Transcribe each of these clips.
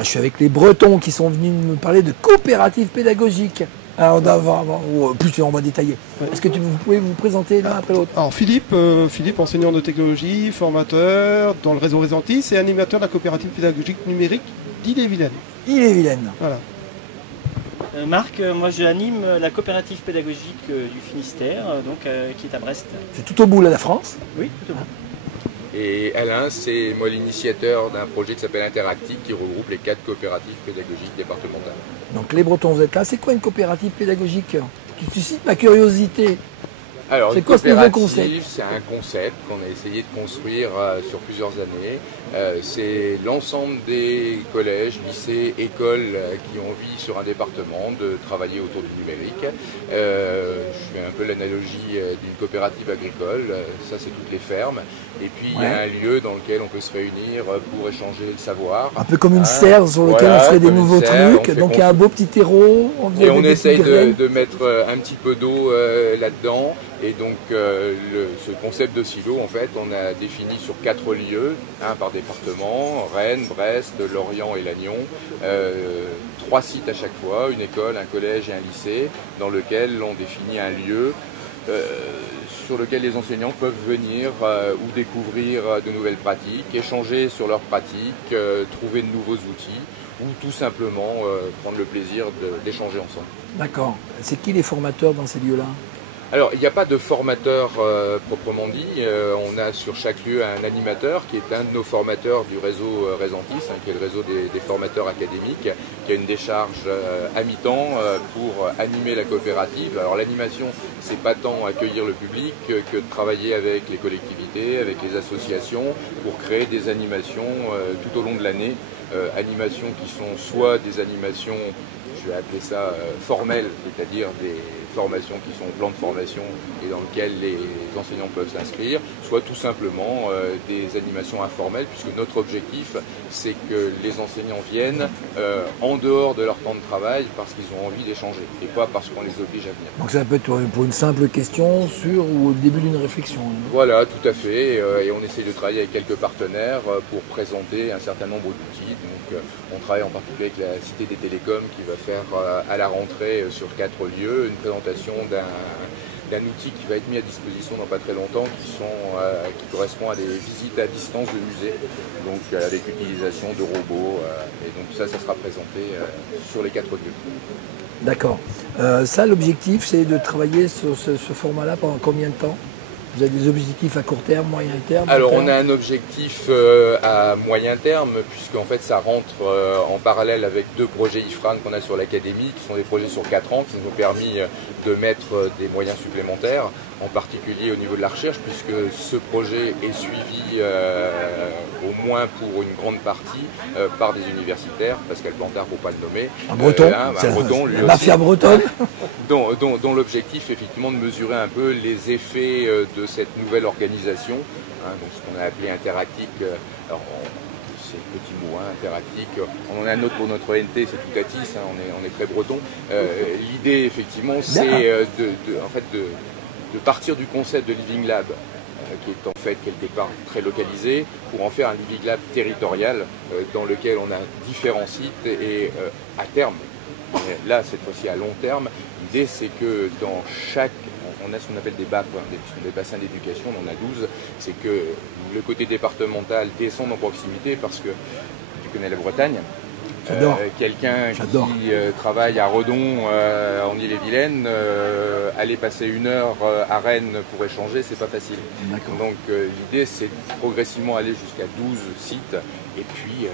Je suis avec les Bretons qui sont venus me parler de coopérative pédagogique. Alors, plus on va détailler. Est-ce que vous pouvez vous présenter l'un après l'autre? Alors Philippe, enseignant de technologie, formateur dans le réseau Résentis et animateur de la coopérative pédagogique numérique d'Ille-et-Vilaine. Ille-et-Vilaine. Voilà. Marc, moi je anime la coopérative pédagogique du Finistère, qui est à Brest. C'est tout au bout là, la France? Oui, tout au bout. Et Alain, c'est moi l'initiateur d'un projet qui s'appelle Interactic qui regroupe les 4 coopératives pédagogiques départementales. Donc les Bretons, vous êtes là. C'est quoi une coopérative pédagogique qui suscite ma curiosité? Alors, c'est quoi ce nouveau concept? C'est un concept qu'on a essayé de construire sur plusieurs années. C'est l'ensemble des collèges, lycées, écoles qui ont envie sur un département de travailler autour du numérique. Je fais un peu l'analogie d'une coopérative agricole. Ça, c'est toutes les fermes. Et puis, il y a un lieu dans lequel on peut se réunir pour échanger le savoir. Un peu comme une serre sur laquelle on ferait des nouveaux trucs. Donc, il y a un beau petit terreau. Et on essaye de mettre un petit peu d'eau là-dedans. Et donc, ce concept de silo, en fait, on a défini sur 4 lieux, un par département, Rennes, Brest, Lorient et Lannion, 3 sites à chaque fois, une école, un collège et un lycée, dans lequel on définit un lieu sur lequel les enseignants peuvent venir ou découvrir de nouvelles pratiques, échanger sur leurs pratiques, trouver de nouveaux outils, ou tout simplement prendre le plaisir d'échanger ensemble. D'accord. C'est qui les formateurs dans ces lieux-là ? Alors, il n'y a pas de formateur proprement dit. On a sur chaque lieu un animateur qui est un de nos formateurs du réseau Résentis, qui est le réseau des formateurs académiques, qui a une décharge à mi-temps pour animer la coopérative. Alors, l'animation, c'est pas tant accueillir le public que de travailler avec les collectivités, avec les associations, pour créer des animations tout au long de l'année. Animations qui sont soit des animations, je vais appeler ça formelles, c'est-à-dire des formations qui sont plan de formation et dans lesquelles les enseignants peuvent s'inscrire, soit tout simplement des animations informelles, puisque notre objectif, c'est que les enseignants viennent en dehors de leur temps de travail parce qu'ils ont envie d'échanger et pas parce qu'on les oblige à venir. Donc ça peut être pour une simple question sur ou au début d'une réflexion. Voilà, tout à fait, et on essaie de travailler avec quelques partenaires pour présenter un certain nombre d'outils. Donc on travaille en particulier avec la Cité des Télécoms qui va faire à la rentrée sur 4 lieux une présentation d'un outil qui va être mis à disposition dans pas très longtemps qui correspond à des visites à distance de musées, donc avec l'utilisation de robots, et donc ça sera présenté sur les 4 lieux. D'accord. Ça, l'objectif, c'est de travailler sur ce format-là pendant combien de temps ? Vous avez des objectifs à court terme, moyen terme? Alors on a un objectif à moyen terme, puisqu'en fait ça rentre en parallèle avec 2 projets IFRAN qu'on a sur l'académie, qui sont des projets sur 4 ans, qui nous ont permis de mettre des moyens supplémentaires, en particulier au niveau de la recherche, puisque ce projet est suivi au moins pour une grande partie par des universitaires, Pascal Plantard pour ne pas le nommer. Un breton, un breton, la mafia bretonne. dont l'objectif effectivement de mesurer un peu les effets de cette nouvelle organisation, donc ce qu'on a appelé Interactic. Alors c'est le petit mot, Interactic. On en a un autre pour notre NT, c'est Toutatis, on est très breton. L'idée effectivement c'est de partir du concept de Living Lab, qui est en fait quelque part très localisé, pour en faire un Living Lab territorial dans lequel on a différents sites et à terme, là cette fois-ci à long terme, l'idée c'est que dans chaque, on a ce qu'on appelle des BAP, des bassins d'éducation, on en a 12, c'est que le côté départemental descende en proximité parce que tu connais la Bretagne. Quelqu'un qui travaille à Redon en Ille-et-Vilaine, aller passer 1 heure à Rennes pour échanger, c'est pas facile. Donc l'idée c'est progressivement aller jusqu'à 12 sites et puis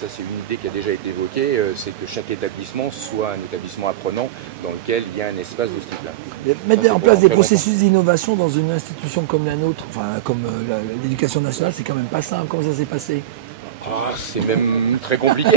ça c'est une idée qui a déjà été évoquée, c'est que chaque établissement soit un établissement apprenant dans lequel il y a un espace de ce type-là. Mettre en place des processus d'innovation dans une institution comme la nôtre, enfin comme l'éducation nationale, c'est quand même pas simple. Comment ça s'est passé? C'est même très compliqué.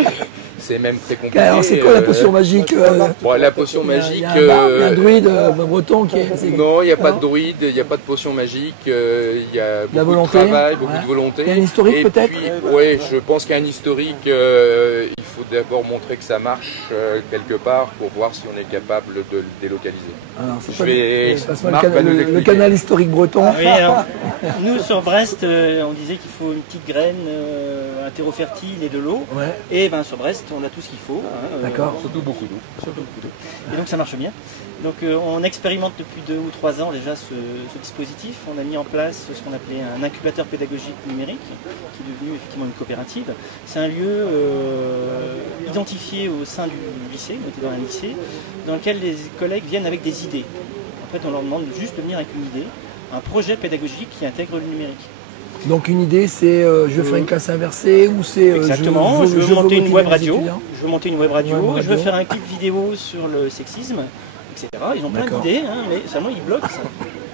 C'est même très compliqué. Alors c'est quoi la potion magique? Bon, la potion magique... Il y a un druide breton qui est... Non, il n'y a pas de druide, il n'y a pas de potion magique, il y a beaucoup de travail, beaucoup de volonté. Il y a un historique peut-être? Oui, je pense qu'il y a un historique. Il faut d'abord montrer que ça marche quelque part pour voir si on est capable de le délocaliser. Alors, le canal historique breton. Oui, alors, nous sur Brest, on disait qu'il faut une petite graine un terreau fertile et de l'eau. Ouais. Et ben, sur Brest, on a tout ce qu'il faut. D'accord. Surtout beaucoup d'eau. Surtout beaucoup d'eau. Et donc ça marche bien. Donc on expérimente depuis 2 ou 3 ans déjà ce dispositif. On a mis en place ce qu'on appelait un incubateur pédagogique numérique, qui est devenu effectivement une coopérative. C'est un lieu identifié au sein du lycée, on était dans un lycée, dans lequel les collègues viennent avec des idées. En fait, on leur demande juste de venir avec une idée, un projet pédagogique qui intègre le numérique. Donc une idée, c'est je veux faire une classe inversée ou c'est exactement, je veux monter une web radio, je veux monter une web radio, je veux faire un clip vidéo sur le sexisme, etc. Ils ont plein d'idées, hein, mais seulement ils bloquent ça.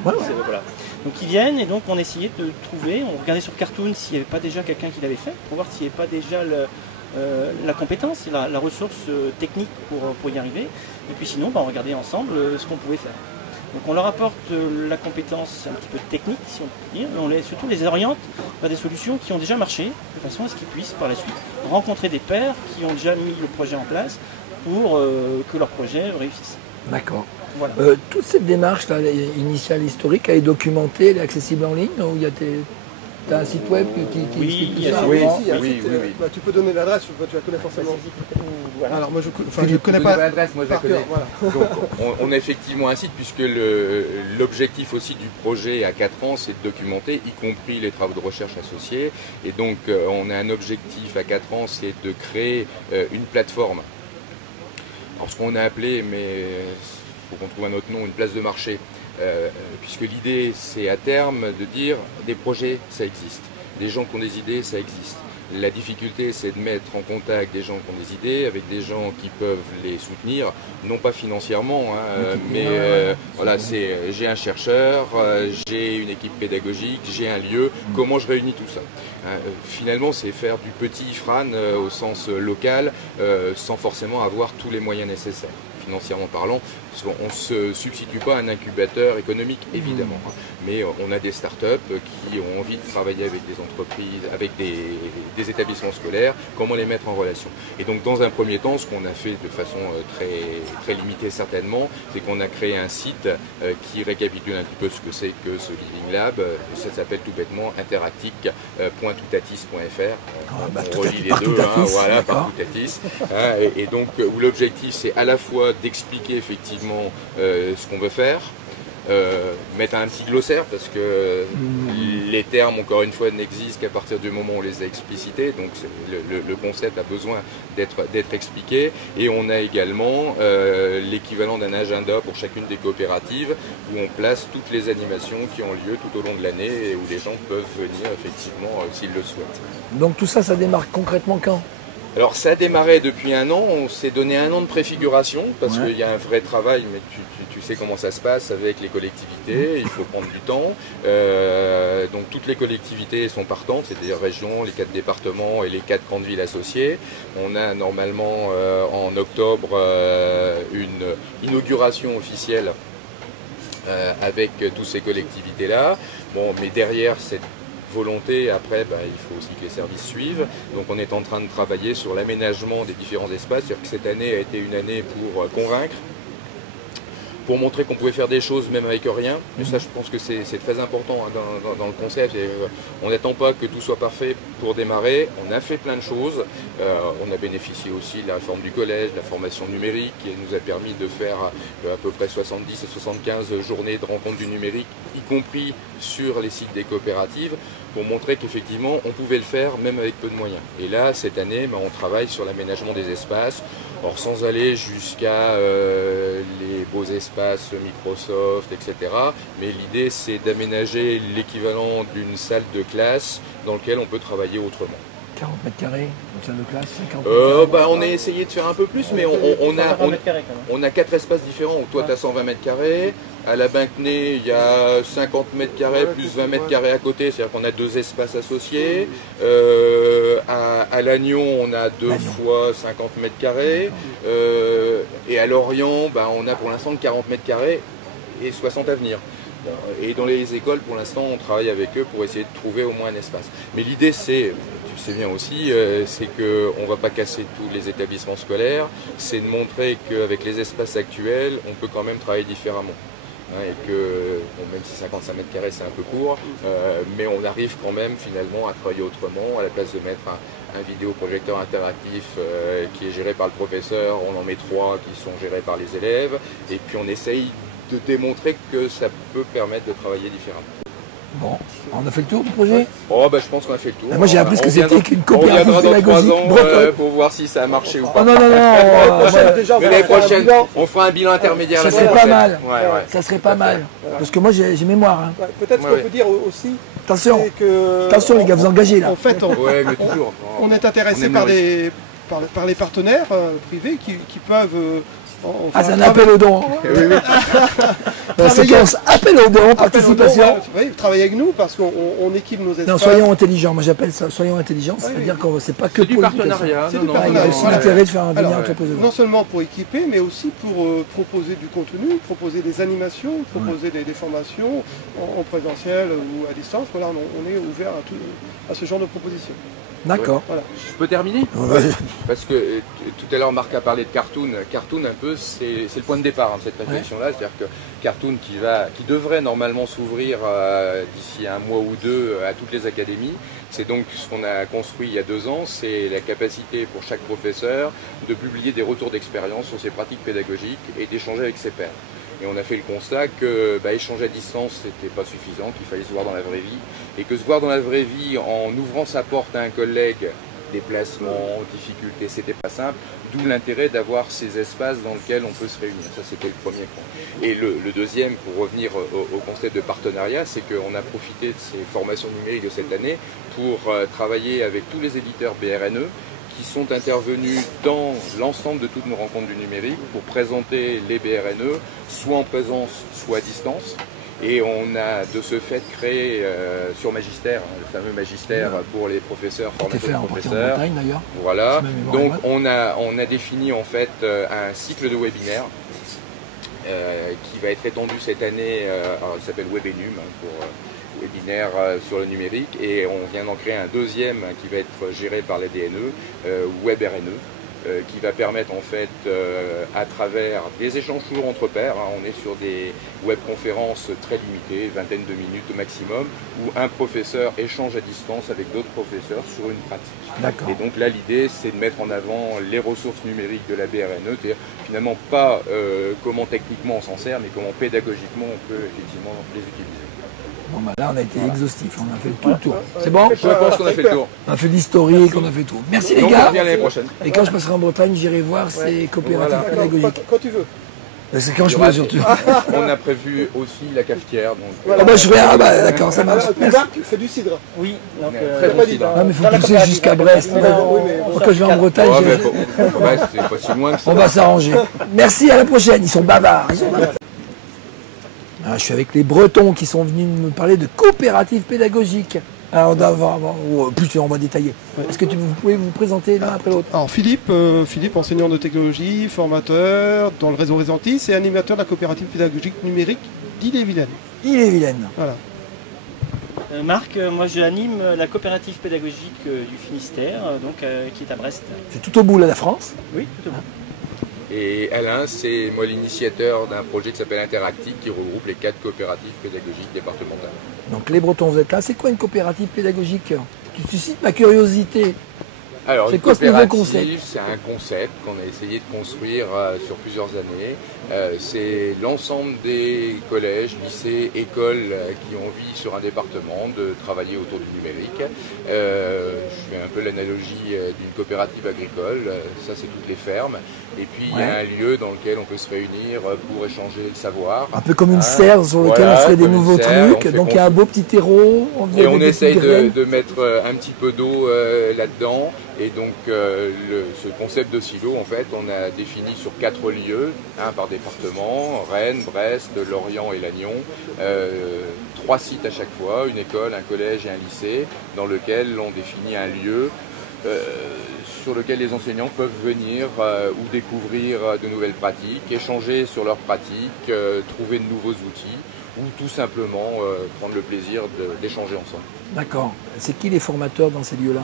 Voilà. Donc ils viennent et donc on essayait de trouver, on regardait sur Cartoon s'il n'y avait pas déjà quelqu'un qui l'avait fait, pour voir s'il n'y avait pas déjà la compétence, la ressource technique pour y arriver. Et puis sinon, on regardait ensemble ce qu'on pouvait faire. Donc on leur apporte la compétence un petit peu technique, si on peut dire, et surtout les oriente vers des solutions qui ont déjà marché, de façon à ce qu'ils puissent par la suite rencontrer des pairs qui ont déjà mis le projet en place pour que leur projet réussisse. D'accord. Voilà. Toute cette démarche là, initiale historique, elle est documentée, elle est accessible en ligne ou il y a un site web qui explique tout ça? Oui. Bah, tu peux donner l'adresse, tu la connais forcément. Voilà. Alors moi je connais pas l'adresse, moi je la connais. Voilà. Donc, on a effectivement un site puisque l'objectif aussi du projet à 4 ans c'est de documenter, y compris les travaux de recherche associés. Et donc on a un objectif à 4 ans, c'est de créer une plateforme. Alors ce qu'on a appelé, mais il faut qu'on trouve un autre nom, une place de marché. Puisque l'idée c'est à terme de dire des projets ça existe, des gens qui ont des idées ça existe. La difficulté c'est de mettre en contact des gens qui ont des idées avec des gens qui peuvent les soutenir, non pas financièrement, mais voilà, j'ai un chercheur, j'ai une équipe pédagogique, j'ai un lieu, comment je réunis tout ça? Finalement c'est faire du petit IFRAN au sens local sans forcément avoir tous les moyens nécessaires. Financièrement parlant, parce qu'on ne se substitue pas à un incubateur économique, évidemment. Mais on a des startups qui ont envie de travailler avec des entreprises, avec des établissements scolaires, comment les mettre en relation. Et donc dans un premier temps, ce qu'on a fait de façon très limitée certainement, c'est qu'on a créé un site qui récapitule un petit peu ce que c'est que ce Living Lab. Ça s'appelle tout bêtement interactic.toutatis.fr. On relie les deux, voilà, par Toutatis. Et donc où l'objectif c'est à la fois d'expliquer effectivement ce qu'on veut faire, mettre un petit glossaire parce que les termes encore une fois n'existent qu'à partir du moment où on les a explicités, donc le concept a besoin d'être expliqué, et on a également l'équivalent d'un agenda pour chacune des coopératives où on place toutes les animations qui ont lieu tout au long de l'année et où les gens peuvent venir effectivement s'ils le souhaitent. Donc tout ça, ça démarre concrètement quand ? Alors ça a démarré depuis 1 an, on s'est donné 1 an de préfiguration parce qu'il y a un vrai travail, mais tu sais comment ça se passe avec les collectivités, il faut prendre du temps. Donc toutes les collectivités sont partantes, c'est-à-dire régions, les 4 départements et les 4 grandes villes associées. On a normalement en octobre une inauguration officielle avec toutes ces collectivités-là. Bon, mais derrière cette volonté, après, il faut aussi que les services suivent. Donc on est en train de travailler sur l'aménagement des différents espaces. C'est-à-dire que cette année a été une année pour convaincre, pour montrer qu'on pouvait faire des choses même avec rien. Et ça, je pense que c'est très important dans le concept. On n'attend pas que tout soit parfait pour démarrer. On a fait plein de choses. On a bénéficié aussi de la réforme du collège, de la formation numérique, qui nous a permis de faire à peu près 70 à 75 journées de rencontres du numérique, y compris sur les sites des coopératives, pour montrer qu'effectivement on pouvait le faire même avec peu de moyens. Et là, cette année, on travaille sur l'aménagement des espaces. Or, sans aller jusqu'à les beaux espaces Microsoft, etc. Mais l'idée, c'est d'aménager l'équivalent d'une salle de classe dans laquelle on peut travailler autrement. 40 mètres carrés, une salle de classe, 50 on a essayé de faire un peu plus, mais on a 4 espaces différents. Toi, tu as 120 mètres carrés. À la Binquenay, il y a 50 mètres carrés plus 20 mètres carrés à côté, c'est-à-dire qu'on a 2 espaces associés. À Lannion, on a 2 fois 50 mètres carrés. Et à Lorient, on a pour l'instant 40 mètres carrés et 60 à venir. Et dans les écoles, pour l'instant, on travaille avec eux pour essayer de trouver au moins un espace. Mais l'idée, c'est, tu sais bien aussi, c'est qu'on ne va pas casser tous les établissements scolaires, c'est de montrer qu'avec les espaces actuels, on peut quand même travailler différemment. hein, et que, bon, même si 55 mètres carrés c'est un peu court, mais on arrive quand même finalement à travailler autrement. À la place de mettre un vidéoprojecteur interactif qui est géré par le professeur, on en met 3 qui sont gérés par les élèves, et puis on essaye de démontrer que ça peut permettre de travailler différemment. Bon, on a fait le tour du projet? Oh, bah, je pense qu'on a fait le tour. Moi j'ai appris ce que c'était qu'une coopérative pédagogique. On viendra dans 3 ans pour voir si ça a marché ou pas. Non, non, non, mais l'année prochaine, on fera un bilan intermédiaire. Ça serait pas mal. Ça serait pas mal. Parce que moi j'ai mémoire. Hein. Peut-être qu'on peut dire aussi. Attention, attention les gars, vous engagez là. En fait, toujours. On est intéressé par les partenaires privés qui peuvent. C'est un appel aux dons. La séquence appel aux dons, participation. Oui, travaillez avec nous parce qu'on équipe nos espaces. Non, soyons intelligents. Moi j'appelle ça soyons intelligents. C'est-à-dire que c'est pas que pour du partenariat. Il y a aussi l'intérêt de faire un venir entreprise. Non seulement pour équiper, mais aussi pour proposer du contenu, proposer des animations, proposer des formations en présentiel ou à distance. Voilà, on est ouvert à ce genre de propositions. D'accord. Voilà. Je peux terminer? Parce que tout à l'heure Marc a parlé de Cartoon. Cartoon un peu c'est le point de départ de cette réflexion-là. C'est-à-dire que Cartoon qui devrait normalement s'ouvrir d'ici un mois ou 2 à toutes les académies. C'est donc ce qu'on a construit il y a 2 ans, c'est la capacité pour chaque professeur de publier des retours d'expérience sur ses pratiques pédagogiques et d'échanger avec ses pairs. Et on a fait le constat que échanger à distance, c'était pas suffisant, qu'il fallait se voir dans la vraie vie. Et que se voir dans la vraie vie, en ouvrant sa porte à un collègue, déplacement, difficultés, c'était pas simple. D'où l'intérêt d'avoir ces espaces dans lesquels on peut se réunir. Ça, c'était le premier point. Et le deuxième, pour revenir au concept de partenariat, c'est qu'on a profité de ces formations numériques de cette année pour travailler avec tous les éditeurs BRNE, qui sont intervenus dans l'ensemble de toutes nos rencontres du numérique pour présenter les BRNE, soit en présence, soit à distance. Et on a de ce fait créé sur Magistère, le fameux Magistère pour les professeurs, formateurs de professeurs. Voilà. Donc on a défini en fait un cycle de webinaires qui va être étendu cette année. Alors il s'appelle Webenum pour webinaire sur le numérique, et on vient d'en créer un deuxième qui va être géré par la DNE, WebRNE, qui va permettre en fait à travers des échanges toujours entre pairs, on est sur des webconférences très limitées, vingtaine de minutes maximum, où un professeur échange à distance avec d'autres professeurs sur une pratique. Et donc là l'idée c'est de mettre en avant les ressources numériques de la BRNE, c'est-à-dire finalement pas comment techniquement on s'en sert, mais comment pédagogiquement on peut effectivement les utiliser. Bon bah là on a été exhaustif, on a fait tout le tour. C'est bon? Je pense qu'on a fait le tour. On a fait l'historique, on a fait tout. Merci les gars. On revient l'année prochaine. Et quand je passerai en Bretagne, j'irai voir ces coopératives pédagogiques. Quand tu veux. C'est quand je peux surtout. On a prévu aussi la cafetière. Donc, d'accord, ça marche. Marc fait du cidre. Oui, donc très bon cidre. Non mais il faut pousser jusqu'à Brest. Quand je vais en Bretagne, c'est pas si loin que ça. On va s'arranger. Merci, à la prochaine. Ils sont bavards. Je suis avec les Bretons qui sont venus me parler de coopérative pédagogique. Alors, plus on va détailler. Est-ce que vous pouvez vous présenter l'un après l'autre? Alors Philippe, enseignant de technologie, formateur dans le réseau Résentis et animateur de la coopérative pédagogique numérique d'Ille-et-Vilaine. Ille-et-Vilaine. Voilà. Marc, moi j'anime la coopérative pédagogique du Finistère, qui est à Brest. C'est tout au bout là, la France? Oui, tout au bout. Et Alain, c'est moi l'initiateur d'un projet qui s'appelle Interactive, qui regroupe les 4 coopératives pédagogiques départementales. Donc les Bretons, vous êtes là. C'est quoi une coopérative pédagogique qui suscite ma curiosité? Alors, c'est quoi ce nouveau concept? C'est un concept qu'on a essayé de construire sur plusieurs années. C'est l'ensemble des collèges, lycées, écoles qui ont envie sur un département de travailler autour du numérique. Je fais un peu l'analogie d'une coopérative agricole, ça c'est toutes les fermes. Et puis il y a un lieu dans lequel on peut se réunir pour échanger le savoir. Un peu comme une serre sur laquelle on ferait des nouveaux trucs. Donc il y a un beau petit terreau. Et on essaye de mettre un petit peu d'eau là-dedans. Et donc ce concept de silo, en fait, on a défini sur 4 lieux, un par département, Rennes, Brest, Lorient et Lannion, 3 sites à chaque fois, une école, un collège et un lycée, dans lequel on définit un lieu sur lequel les enseignants peuvent venir ou découvrir de nouvelles pratiques, échanger sur leurs pratiques, trouver de nouveaux outils, ou tout simplement prendre le plaisir d'échanger ensemble. D'accord. C'est qui les formateurs dans ces lieux-là?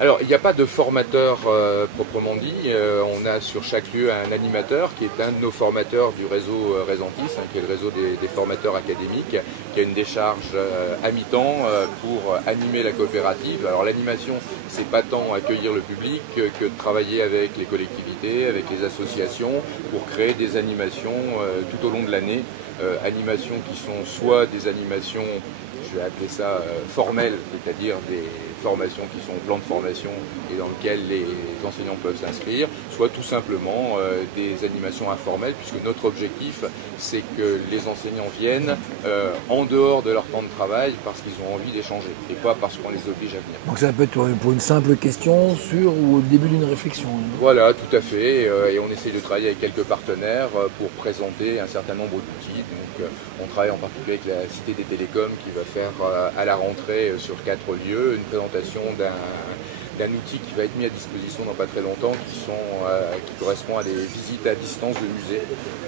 Alors, il n'y a pas de formateur proprement dit. On a sur chaque lieu un animateur qui est un de nos formateurs du réseau Résentis, qui est le réseau des formateurs académiques, qui a une décharge à mi-temps pour animer la coopérative. Alors, l'animation, c'est pas tant accueillir le public que de travailler avec les collectivités, avec les associations, pour créer des animations tout au long de l'année. Animations qui sont soit des animations, je vais appeler ça formelles, c'est-à-dire des formations qui sont plans de formation et dans lesquels les enseignants peuvent s'inscrire, soit tout simplement des animations informelles, puisque notre objectif, c'est que les enseignants viennent en dehors de leur temps de travail parce qu'ils ont envie d'échanger et pas parce qu'on les oblige à venir. Donc ça peut être pour une simple question ou au début d'une réflexion. Voilà, tout à fait, et on essaye de travailler avec quelques partenaires pour présenter un certain nombre d'outils. Donc on travaille en particulier avec la Cité des Télécoms qui va faire à la rentrée sur 4 lieux une présentation d'un outil qui va être mis à disposition dans pas très longtemps, qui correspond à des visites à distance de musées,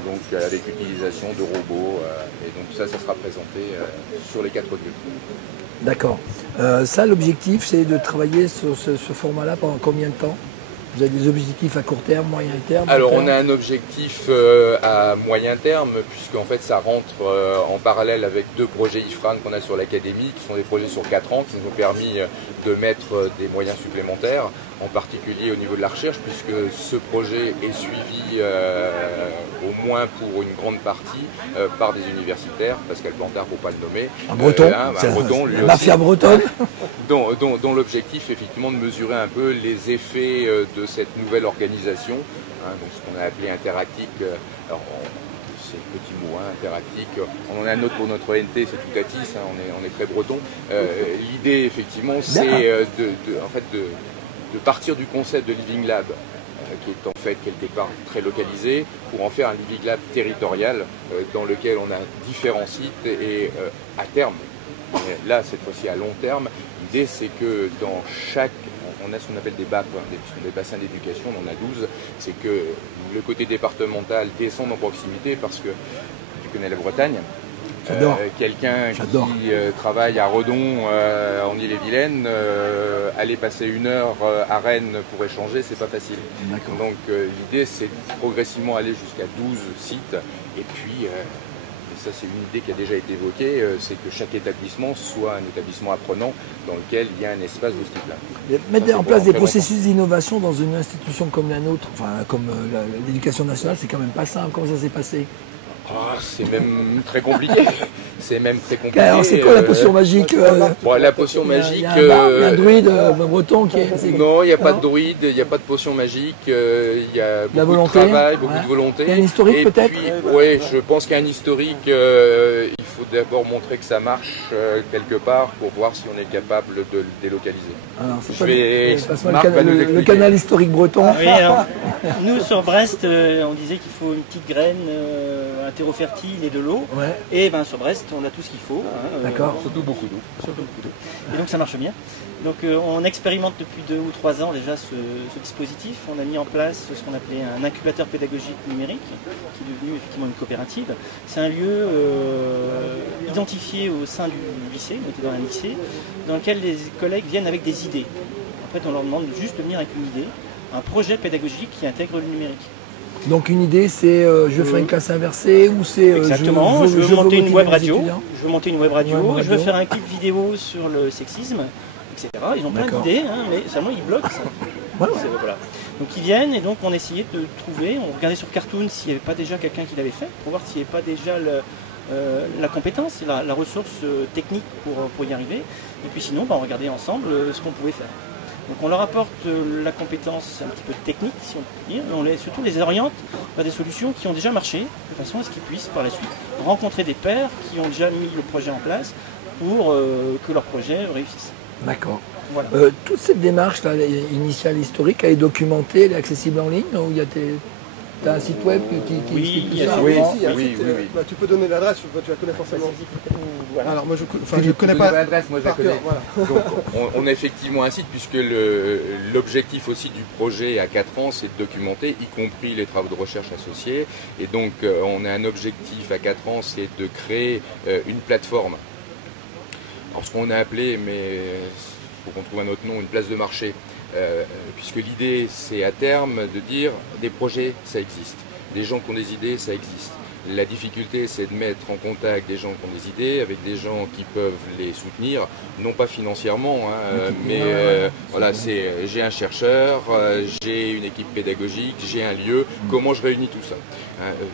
donc avec l'utilisation de robots, et donc ça sera présenté sur les 4 lieux. D'accord. Ça, l'objectif, c'est de travailler sur ce format-là pendant combien de temps? Vous avez des objectifs à court terme, moyen terme? Alors on a un objectif à moyen terme, puisqu'en fait ça rentre en parallèle avec 2 projets IFRAN qu'on a sur l'académie, qui sont des projets sur 4 ans, qui nous ont permis de mettre des moyens supplémentaires, en particulier au niveau de la recherche, puisque ce projet est suivi au moins pour une grande partie par des universitaires, Pascal Plantard pour ne pas le nommer. Un breton, un breton lui la mafia bretonne. dont l'objectif effectivement de mesurer un peu les effets de cette nouvelle organisation, donc ce qu'on a appelé interactique. Alors c'est le petit mot, interactique. On en a un autre pour notre NT, c'est Toutatis, on est très breton. L'idée effectivement, c'est de partir du concept de Living Lab, qui est en fait quelque part très localisé, pour en faire un Living Lab territorial dans lequel on a différents sites et à terme, là cette fois-ci à long terme, l'idée c'est que dans chaque, on a ce qu'on appelle des BAP, des bassins d'éducation, on en a 12, c'est que le côté départemental descende en proximité parce que tu connais la Bretagne. Quelqu'un qui travaille à Redon en Ille-et-Vilaine, aller passer 1 heure à Rennes pour échanger, c'est pas facile. Donc l'idée c'est de progressivement aller jusqu'à 12 sites et puis ça c'est une idée qui a déjà été évoquée, c'est que chaque établissement soit un établissement apprenant dans lequel il y a un espace de ce type-là. Mettre en place des processus d'innovation dans une institution comme la nôtre, enfin comme l'éducation nationale, c'est quand même pas simple. Comment ça s'est passé? C'est même très compliqué. C'est même très compliqué. Alors c'est quoi la potion magique? Bon, la potion magique. Il y a un druide breton qui est. Non, il n'y a pas de druide, il n'y a pas de potion magique. Il y a beaucoup de travail, beaucoup de volonté. Il y a un historique peut-être? Oui, je pense qu'il y a un historique. Il faut d'abord montrer que ça marche quelque part pour voir si on est capable de le délocaliser. Alors, le canal historique breton. Oui, alors, nous sur Brest, on disait qu'il faut une petite graine, un terreau fertile et de l'eau. Ouais. Et ben sur Brest, on a tout ce qu'il faut. D'accord. Surtout beaucoup d'eau. Et donc ça marche bien. Donc on expérimente depuis 2 ou 3 ans déjà ce dispositif. On a mis en place ce qu'on appelait un incubateur pédagogique numérique, qui est devenu effectivement une coopérative. C'est un lieu identifié au sein du lycée, on était dans un lycée, dans lequel les collègues viennent avec des idées. En fait, on leur demande juste de venir avec une idée, un projet pédagogique qui intègre le numérique. Donc une idée, c'est je veux faire une classe inversée ou c'est exactement, je veux monter une web radio, je veux monter une web radio, je veux faire un clip vidéo sur le sexisme, etc. Ils ont plein d'idées, mais seulement ils bloquent ça. Voilà. Donc ils viennent et donc on essayait de trouver, on regardait sur Cartoon s'il n'y avait pas déjà quelqu'un qui l'avait fait, pour voir s'il n'y avait pas déjà la compétence, la ressource technique pour y arriver. Et puis sinon, on regardait ensemble ce qu'on pouvait faire. Donc on leur apporte la compétence un petit peu technique, si on peut dire, et surtout les oriente vers des solutions qui ont déjà marché, de façon à ce qu'ils puissent par la suite rencontrer des pairs qui ont déjà mis le projet en place pour que leur projet réussisse. D'accord. Voilà. Toute cette démarche là, initiale historique, elle est documentée, elle est accessible en ligne ou il y a T'as un site web qui explique tout ça? Oui, bah, tu peux donner l'adresse, tu la connais forcément. Voilà. Alors moi je ne connais pas l'adresse, moi je la connais. Voilà. Donc, on a effectivement un site puisque l'objectif aussi du projet à 4 ans c'est de documenter, y compris les travaux de recherche associés. Et donc on a un objectif à 4 ans, c'est de créer une plateforme. Alors ce qu'on a appelé, mais il faut qu'on trouve un autre nom, une place de marché. puisque l'idée c'est à terme de dire des projets ça existe, des gens qui ont des idées ça existe. La difficulté, c'est de mettre en contact des gens qui ont des idées avec des gens qui peuvent les soutenir, non pas financièrement, hein, mais voilà, j'ai un chercheur, j'ai une équipe pédagogique, j'ai un lieu, comment je réunis tout ça?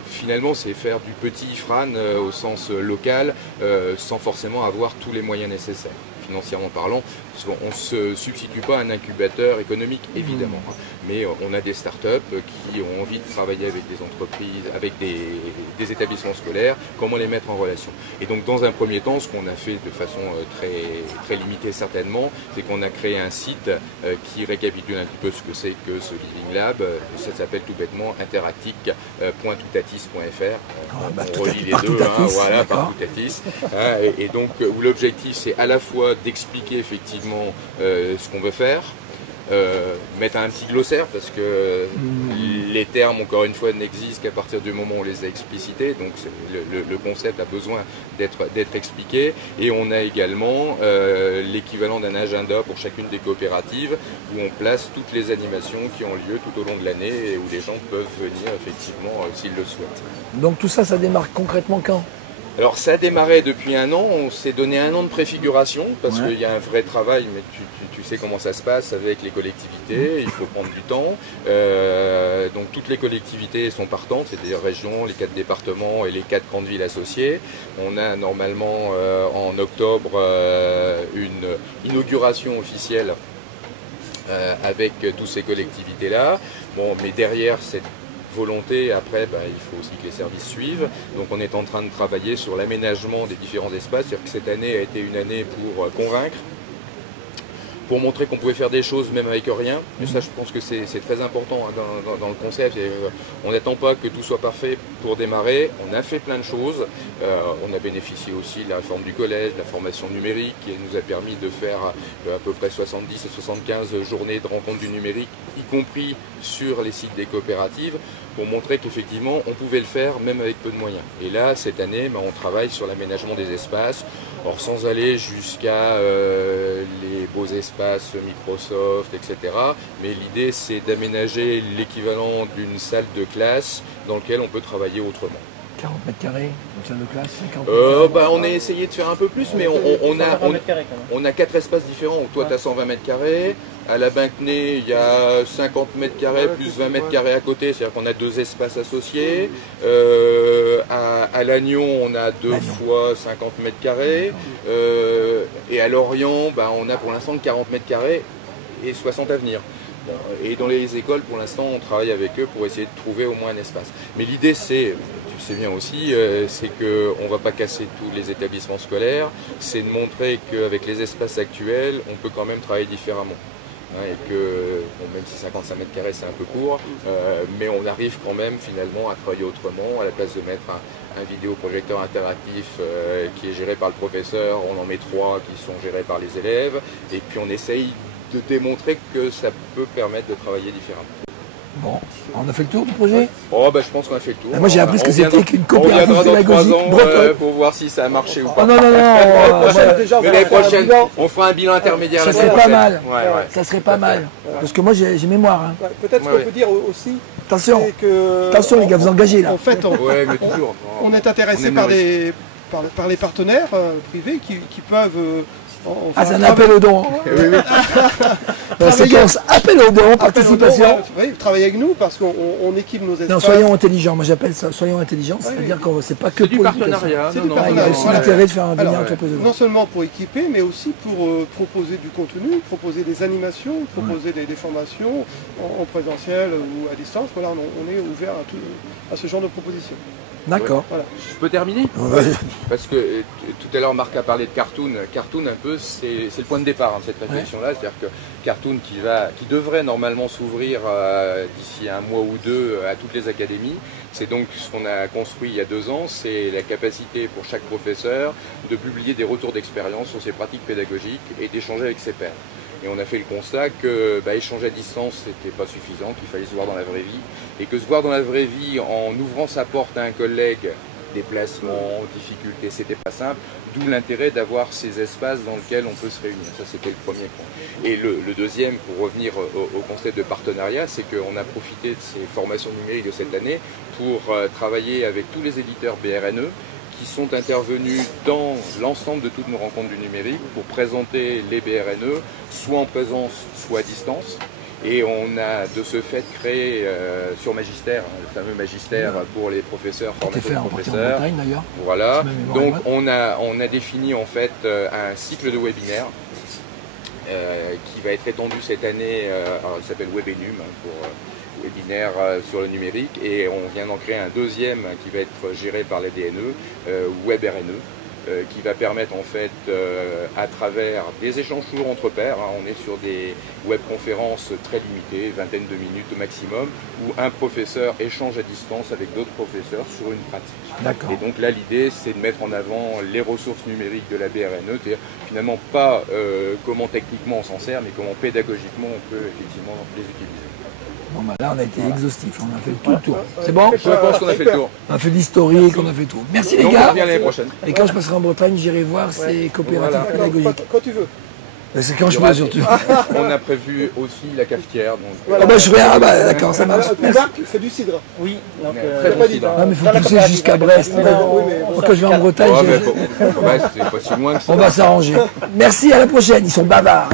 Finalement, c'est faire du petit IFRAN au sens local, sans forcément avoir tous les moyens nécessaires, financièrement parlant, parce qu'on ne se substitue pas à un incubateur économique, évidemment, hein, mais on a des startups qui ont envie de travailler avec des entreprises, avec des établissements scolaires, comment les mettre en relation. Et donc dans un premier temps, ce qu'on a fait de façon très limitée certainement, c'est qu'on a créé un site qui récapitule un petit peu ce que c'est que ce Living Lab. Ça s'appelle tout bêtement interactic.toutatis.fr. On relie les deux, hein, voilà, par Toutatis. Et donc où l'objectif c'est à la fois d'expliquer effectivement ce qu'on veut faire, mettre un petit glossaire parce que les termes encore une fois n'existent qu'à partir du moment où on les a explicités, donc le concept a besoin d'être expliqué, et on a également l'équivalent d'un agenda pour chacune des coopératives où on place toutes les animations qui ont lieu tout au long de l'année et où les gens peuvent venir effectivement s'ils le souhaitent. Donc tout ça, ça démarre concrètement quand ? Alors ça a démarré depuis un an, on s'est donné un an de préfiguration parce qu'il y a un vrai travail, mais tu sais comment ça se passe avec les collectivités, il faut prendre du temps. Donc toutes les collectivités sont partantes, c'est les régions, les 4 départements et les 4 grandes villes associées. On a normalement en octobre une inauguration officielle avec toutes ces collectivités-là. Bon, mais derrière cette volonté, après, il faut aussi que les services suivent. Donc on est en train de travailler sur l'aménagement des différents espaces. C'est-à-dire que cette année a été une année pour convaincre, pour montrer qu'on pouvait faire des choses même avec rien. Et ça, je pense que c'est très important hein, dans le concept. On n'attend pas que tout soit parfait pour démarrer. On a fait plein de choses. On a bénéficié aussi de la réforme du collège, de la formation numérique, qui nous a permis de faire à peu près 70 à 75 journées de rencontres du numérique, y compris sur les sites des coopératives, pour montrer qu'effectivement on pouvait le faire même avec peu de moyens. Et là, cette année, on travaille sur l'aménagement des espaces, or sans aller jusqu'à les beaux espaces Microsoft, etc. Mais l'idée, c'est d'aménager l'équivalent d'une salle de classe dans laquelle on peut travailler autrement. 40 mètres carrés, une salle de classe, 50 on a essayé de faire un peu plus, mais on a 4 espaces différents. Toi, tu as 120 mètres carrés. À la Binquenay, il y a 50 mètres carrés plus 20 mètres carrés à côté, c'est-à-dire qu'on a 2 espaces associés. À Lannion, on a 2 fois 50 mètres carrés. Et à Lorient, on a pour l'instant 40 mètres carrés et 60 à venir. Et dans les écoles, pour l'instant, on travaille avec eux pour essayer de trouver au moins un espace. Mais l'idée, c'est, tu sais bien aussi, c'est qu'on ne va pas casser tous les établissements scolaires, c'est de montrer qu'avec les espaces actuels, on peut quand même travailler différemment. Et que, bon, même si 55 mètres carrés c'est un peu court, mais on arrive quand même finalement à travailler autrement. À la place de mettre un vidéoprojecteur interactif qui est géré par le professeur, on en met 3 qui sont gérés par les élèves, et puis on essaye de démontrer que ça peut permettre de travailler différemment. Bon, on a fait le tour du projet? Oh, je pense qu'on a fait le tour. Moi j'ai appris ce que c'était qu'une coopérative pédagogique bretonne pour voir si ça a marché ou pas. Non, mais l'année prochaine, on fera un bilan intermédiaire. Ça serait pas mal. Ça serait pas mal. Parce que moi j'ai mémoire. Hein. Peut-être qu'on peut dire aussi. Attention, attention les gars, vous engagez là. En fait, on est intéressé par les partenaires privés qui peuvent. C'est un appel aux dons. La séquence appel aux dons, participation. Oui, travaillez avec nous parce qu'on équipe nos espaces. Non, soyons intelligents. Moi j'appelle ça soyons intelligents. C'est-à-dire que c'est pas que pour partenariat. Il y a aussi l'intérêt de faire un bilan entreprise. Non seulement pour équiper, mais aussi pour proposer du contenu, proposer des animations, proposer des formations en présentiel ou à distance. Voilà, on est ouvert à ce genre de propositions. D'accord. Voilà. Je peux terminer? Parce que tout à l'heure Marc a parlé de Cartoon. Cartoon un peu c'est le point de départ de cette réflexion-là. C'est-à-dire que Cartoon qui devrait normalement s'ouvrir d'ici 1 mois ou 2 à toutes les académies. C'est donc ce qu'on a construit il y a 2 ans, c'est la capacité pour chaque professeur de publier des retours d'expérience sur ses pratiques pédagogiques et d'échanger avec ses pairs. Et on a fait le constat que échanger à distance, c'était pas suffisant, qu'il fallait se voir dans la vraie vie. Et que se voir dans la vraie vie, en ouvrant sa porte à un collègue, déplacement, difficultés, c'était pas simple. d'où l'intérêt d'avoir ces espaces dans lesquels on peut se réunir. Ça, c'était le premier point. Et le deuxième, pour revenir au concept de partenariat, c'est qu'on a profité de ces formations numériques de cette année pour travailler avec tous les éditeurs BRNE qui sont intervenus dans l'ensemble de toutes nos rencontres du numérique pour présenter les BRNE, soit en présence, soit à distance. Et on a de ce fait créé sur Magistère, le fameux Magistère pour les professeurs, formateurs de professeurs. Voilà. Donc on a défini en fait un cycle de webinaires qui va être étendu cette année. Il s'appelle Webenum pour webinaire sur le numérique, et on vient d'en créer un deuxième qui va être géré par la DNE, WebRNE. Qui va permettre en fait à travers des échanges toujours entre pairs, on est sur des webconférences très limitées, vingtaine de minutes au maximum, où un professeur échange à distance avec d'autres professeurs sur une pratique. Et donc là l'idée c'est de mettre en avant les ressources numériques de la BRNE, c'est-à-dire finalement pas comment techniquement on s'en sert, mais comment pédagogiquement on peut effectivement les utiliser. Bon, bah là, on a été exhaustif, on a fait tout le tour. C'est bon? Je pense qu'on a fait le tour. On a fait l'historique, on a fait tout. Merci les gars. On revient l'année prochaine. Et quand je passerai en Bretagne, j'irai voir ces coopératives pédagogiques. Quand tu veux. C'est quand je veux surtout. On a prévu aussi la cafetière. Donc... Voilà. D'accord, ça marche. C'est du cidre. Oui, donc très bon cidre. Non, mais il faut pousser jusqu'à Brest. Quand je vais en Bretagne, c'est pas si loin que ça. On va s'arranger. Merci, à la prochaine. Ils sont bavards.